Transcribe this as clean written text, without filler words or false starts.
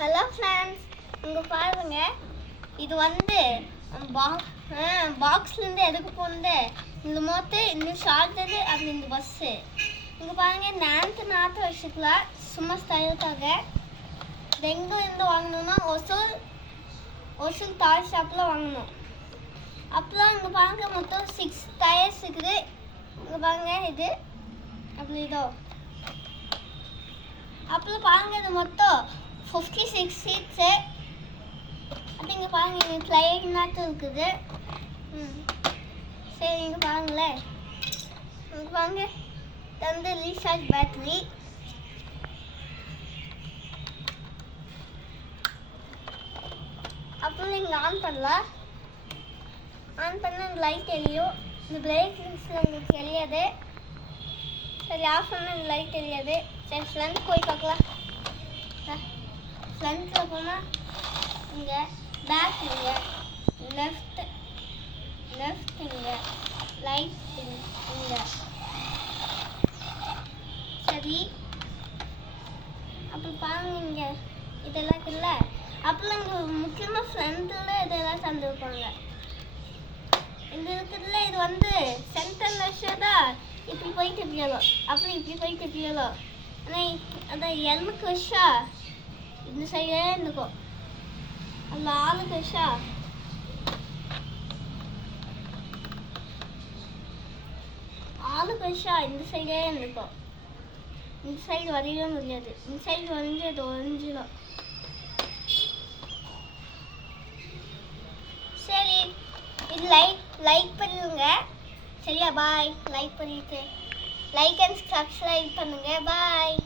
Hello friends, இங்கே பாருங்க. இது வந்து பாக்ஸ்லேருந்து எதுக்கு போகுது? இந்த மொத்த இந்த ஷார்ட்டது அப்படி இந்த பஸ்ஸு. இங்கே பாருங்க, நாற்று வச்சுக்கலாம் சும்மா ஸ்டைலுக்காக. இது எங்கே இருந்து வாங்கணும்னா ஒசூல் டாய் ஷாப்பில் வாங்கணும். அப்புறம் இங்கே பாருங்க, மொத்தம் 6 டயர்ஸ் இருக்குது. இங்கே பாருங்க, இது அப்படி இதோ. அப்புறம் பாருங்க, இது மொத்தம் 56 சீட்ஸு. அது இங்கே பாருங்க, இங்கே ஃப்ளைங் நாட்டு இருக்குது. சரி, இங்கே பாருங்களேன். இங்கே பாருங்க, வந்து ரீசார்ஜ் பேட்டரி. அப்புறம் நீங்கள் ஆன் பண்ணலாம். ஆன் பண்ண லைட் எரியும். இந்த பிரேக் லிங்க்ஸில் உங்களுக்கு தெரியாது. சரி, ஆஃப் பண்ண இந்த லைட் தெரியாது. சரி, ஃப்ரண்ட் போய் பார்க்கலாம். ஃப்ரண்ட்டில் போனால் இங்கே பேக், இங்கே லெஃப்ட் இங்கே ரைட் இங்கே. சரி, அப்புறம் பாருங்க, இங்கே இதெல்லாம் இருக்குல்ல. அப்புறம் இங்கே முக்கியமாக ஃப்ரண்ட்டில் இதெல்லாம் தந்துருப்பாங்க. இது இருக்குதுல்ல, இது வந்து சென்டரில் வச்சதா இப்படி போயிட்டு எப்படியோ, அப்புறம் இப்படி போயிட்டு எப்படியோ. ஆனால் அதான் எலும்புக்கு வச்சா இந்த சைடே இருந்துக்கும். அந்த ஆளுக்கு வச்சா இந்த சைடே இருந்துக்கும். இந்த சைடு வரையவே முடியாது. இந்த சைடு வரைஞ்சி அது ஒழிஞ்சிடும். சரி, இது லைக் பண்ணுங்க. சரியா? பாய். லைக் பண்ணிட்டு லைக் அண்ட் சப்ஸ்கிரைப் பண்ணுங்க. பாய்.